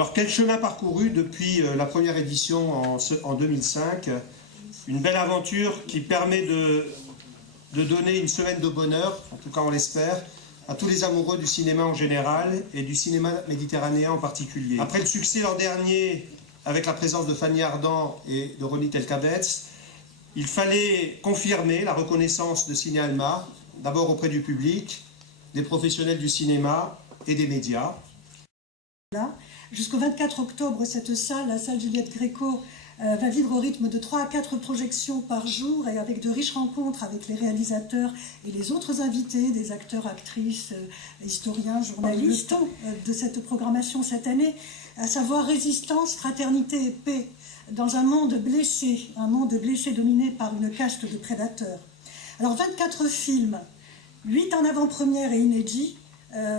Alors, quel chemin parcouru depuis la première édition en 2005? Une belle aventure qui permet de donner une semaine de bonheur, en tout cas on l'espère, à tous les amoureux du cinéma en général et du cinéma méditerranéen en particulier. Après le succès l'an dernier, avec la présence de Fanny Ardant et de Ronit Elkabetz, il fallait confirmer la reconnaissance de Ciné Alma, d'abord auprès du public, des professionnels du cinéma et des médias. Jusqu'au 24 octobre, cette salle, la salle Juliette Gréco, va vivre au rythme de 3 à 4 projections par jour et avec de riches rencontres avec les réalisateurs et les autres invités, des acteurs, actrices, historiens, journalistes. Le ton de cette programmation cette année, à savoir résistance, fraternité et paix, dans un monde blessé dominé par une caste de prédateurs. Alors 24 films, 8 en avant-première et inédits,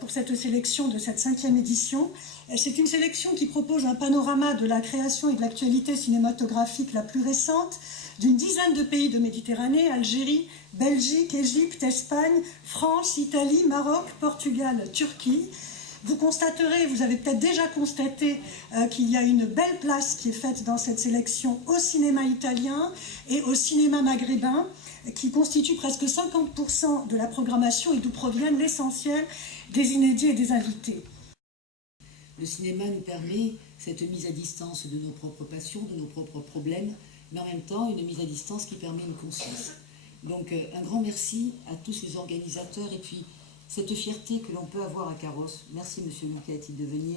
pour cette sélection de cette 5e édition. C'est une sélection qui propose un panorama de la création et de l'actualité cinématographique la plus récente d'une dizaine de pays de Méditerranée: Algérie, Belgique, Égypte, Espagne, France, Italie, Maroc, Portugal, Turquie. Vous constaterez, vous avez peut-être déjà constaté qu'il y a une belle place qui est faite dans cette sélection au cinéma italien et au cinéma maghrébin, qui constitue presque 50% de la programmation et d'où proviennent l'essentiel des inédits et des invités. Le cinéma nous permet cette mise à distance de nos propres passions, de nos propres problèmes, mais en même temps une mise à distance qui permet une conscience. Donc un grand merci à tous les organisateurs et puis cette fierté que l'on peut avoir à Carros. Merci Monsieur Lucchetti de venir.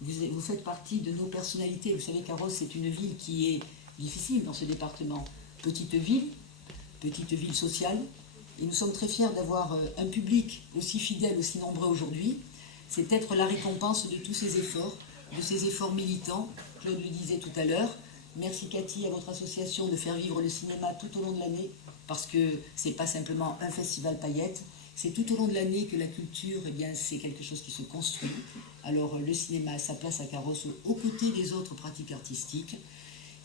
Vous faites partie de nos personnalités. Vous savez, Carros, c'est une ville qui est difficile dans ce département. Petite ville sociale. Et nous sommes très fiers d'avoir un public aussi fidèle, aussi nombreux aujourd'hui. C'est peut-être la récompense de tous ces efforts, de ces efforts militants. Claude le disait tout à l'heure. Merci Cathy, à votre association, de faire vivre le cinéma tout au long de l'année, parce que ce n'est pas simplement un festival paillettes, c'est tout au long de l'année que la culture, eh bien, c'est quelque chose qui se construit. Alors le cinéma a sa place à Carros aux côtés des autres pratiques artistiques.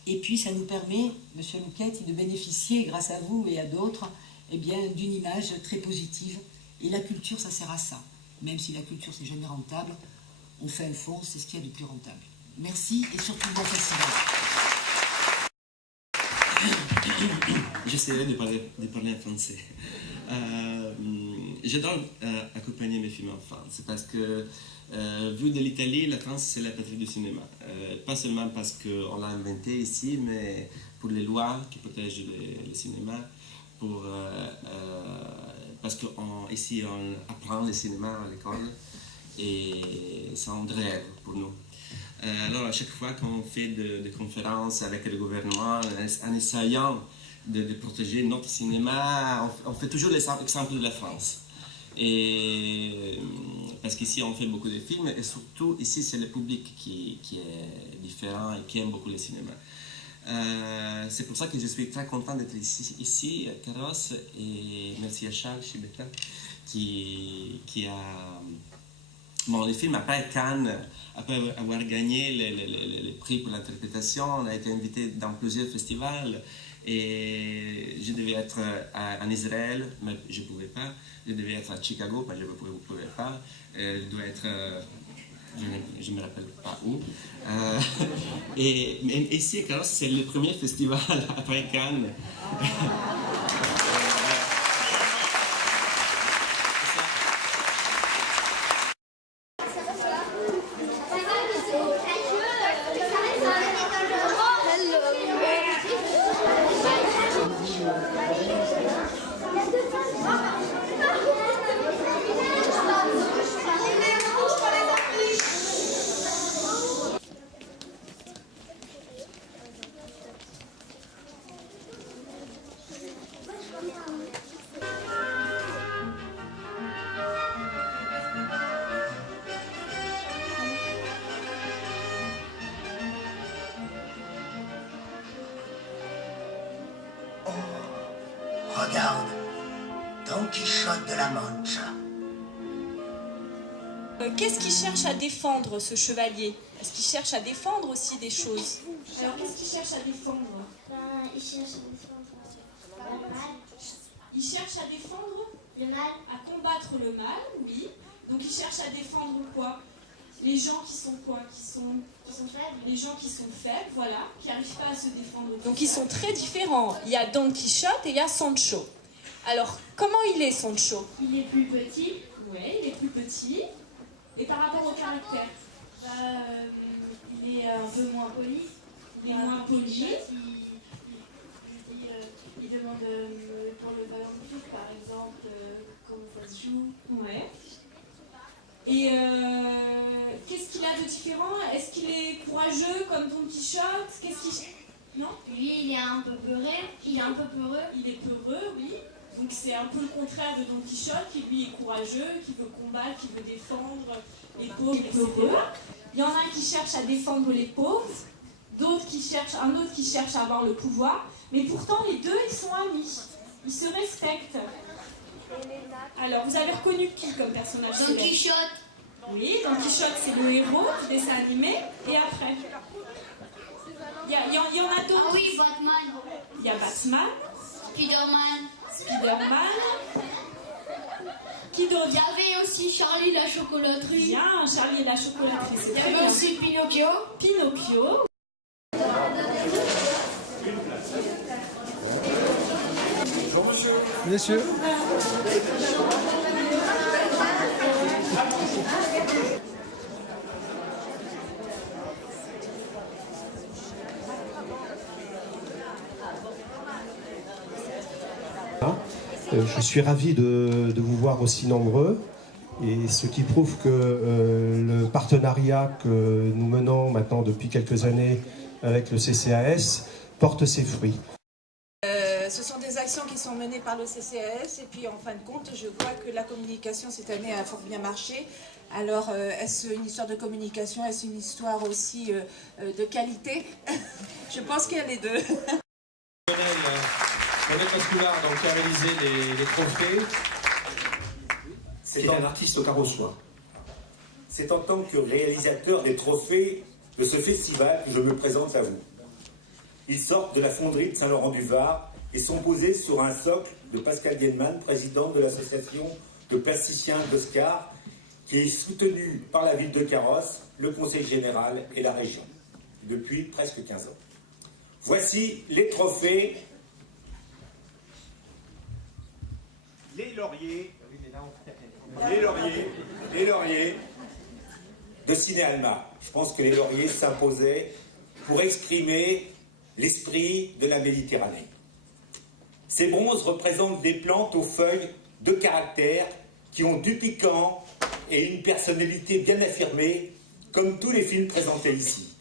Et puis ça nous permet, Monsieur Lucchetti, de bénéficier, grâce à vous et à d'autres, eh bien, d'une image très positive. Et la culture, ça sert à ça. Même si la culture, c'est jamais rentable, on fait un fond, c'est ce qu'il y a de plus rentable. Merci et surtout bon festival. J'essaierai de parler en français. J'adore accompagner mes films en France parce que, vu de l'Italie, la France c'est la patrie du cinéma. Pas seulement parce qu'on l'a inventé ici, mais pour les lois qui protègent le cinéma, parce qu'ici on apprend le cinéma à l'école et c'est un rêve pour nous. Alors à chaque fois qu'on fait des conférences avec le gouvernement en essayant de protéger notre cinéma, on fait toujours l'exemple de la France. Et parce qu'ici on fait beaucoup de films et surtout ici c'est le public qui est différent et qui aime beaucoup le cinéma. C'est pour ça que je suis très content d'être ici à Carros, et merci à Charles Chibetta qui a... Bon, le film, après Cannes, après avoir gagné le prix pour l'interprétation, on a été invité dans plusieurs festivals et je devais être en Israël, mais je ne pouvais pas. Je devais être à Chicago, mais je ne pouvais pas. Je dois être... je ne me rappelle pas où. Mais ici, Carros, c'est le premier festival après Cannes. Regarde, Don Quichotte de la Mancha. Qu'est-ce qu'il cherche à défendre, ce chevalier? Est-ce qu'il cherche à défendre aussi des choses? Alors, qu'est-ce qu'il cherche à défendre? Il cherche à défendre le mal. Il cherche à défendre Le mal. À combattre le mal, oui. Donc, il cherche à défendre quoi? Les gens qui sont quoi? Ils sont faibles. Les gens qui sont faibles, voilà, qui n'arrivent pas à se défendre. Donc ils sont très différents. Il y a Don Quichotte et il y a Sancho. Alors, comment il est Sancho? Il est plus petit. Oui, il est plus petit. Et par rapport au caractère? Il est un peu moins poli. Il est moins poli. Il demande pour le ballon de foot, par exemple, comment ça se joue. Ouais. Et qu'est-ce qu'il a de différent? Est-ce qu'il est courageux comme Don Quichotte? Non? Lui, il est un peu peureux. Il est un peu peureux. Il est peureux, oui. Donc c'est un peu le contraire de Don Quichotte, qui lui est courageux, qui veut combattre, qui veut défendre les pauvres, etc. Il y en a un qui cherche à défendre les pauvres, un autre qui cherche à avoir le pouvoir, mais pourtant les deux, ils sont amis. Ils se respectent. Alors, vous avez reconnu qui comme personnage? Don Quichotte. Oui, Don Quichotte, c'est le héros du dessin animé. Et après? Il y en a d'autres. Ah oui, Batman. Il y a Batman, Spider-Man. Qui d'autre? Il y avait aussi Charlie la chocolaterie. Bien, Charlie et la chocolaterie, c'est Il y très avait bien. aussi Pinocchio. Pinocchio. Messieurs. Je suis ravi de vous voir aussi nombreux, et ce qui prouve que le partenariat que nous menons maintenant depuis quelques années avec le CCAS porte ses fruits. Ce sont des actions qui sont menées par le CCAS et puis en fin de compte, je vois que la communication cette année a fort bien marché. Alors, est-ce une histoire de communication, est-ce une histoire aussi de qualité? Je pense qu'il y a les deux. Mohamed Mascoula, donc, qui a réalisé les trophées, c'est un artiste au carrossoir. C'est en tant que réalisateur des trophées de ce festival que je me présente à vous. Ils sortent de la fonderie de Saint-Laurent-du-Var et sont posés sur un socle de Pascal Dienman, président de l'association de plasticiens d'Oscar, qui est soutenue par la ville de Carrosse, le conseil général et la région, depuis presque 15 ans. Voici les trophées. Les lauriers de Ciné Alma. Je pense que les lauriers s'imposaient pour exprimer l'esprit de la Méditerranée. Ces bronzes représentent des plantes aux feuilles de caractère qui ont du piquant et une personnalité bien affirmée, comme tous les films présentés ici.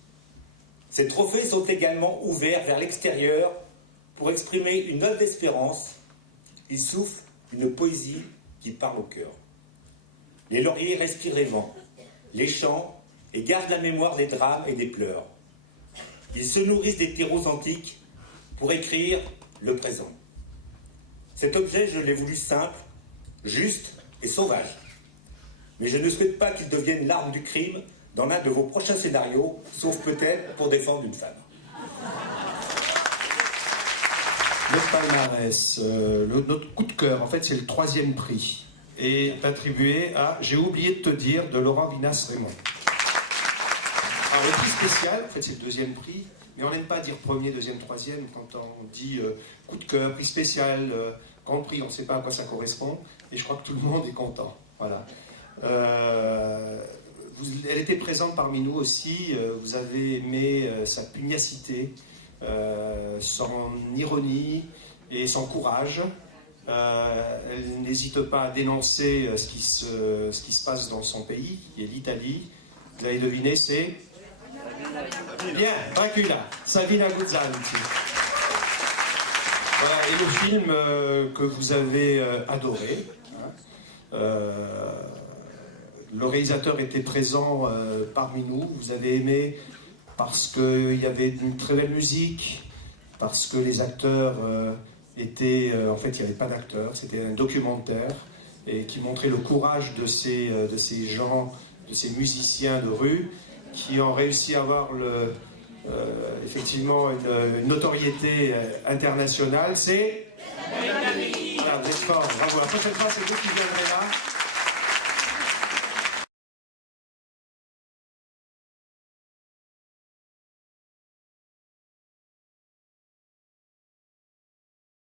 Ces trophées sont également ouverts vers l'extérieur pour exprimer une note d'espérance. Ils soufflent une poésie qui parle au cœur. Les lauriers respirent les vents, les chants et gardent la mémoire des drames et des pleurs. Ils se nourrissent des terreaux antiques pour écrire le présent. Cet objet, je l'ai voulu simple, juste et sauvage. Mais je ne souhaite pas qu'il devienne l'arme du crime dans l'un de vos prochains scénarios, sauf peut-être pour défendre une femme. Le palmarès, notre coup de cœur, en fait, c'est le 3e prix, est attribué à, j'ai oublié de te dire, de Laurent Vinas-Raymond. Alors, le prix spécial, en fait, c'est le 2e prix, mais on n'aime pas dire 1er, 2e, 3e, quand on dit coup de cœur, prix spécial, grand prix, on ne sait pas à quoi ça correspond, et je crois que tout le monde est content. Voilà. Elle était présente parmi nous aussi, vous avez aimé sa pugnacité, son ironie et son courage. Elle n'hésite pas à dénoncer ce qui se passe dans son pays, qui est l'Italie. Vous avez deviné, c'est bien, Dracula, Sabina Guzzanti. Voilà, et le film que vous avez adoré. Le réalisateur était présent parmi nous. Vous avez aimé parce qu'il y avait une très belle musique, parce que les acteurs étaient... en fait, il n'y avait pas d'acteurs, c'était un documentaire et qui montrait le courage de ces gens, de ces musiciens de rue qui ont réussi à avoir effectivement une notoriété internationale. C'est... Voilà, vous êtes forts, bravo. La prochaine fois, c'est vous qui viendrez là.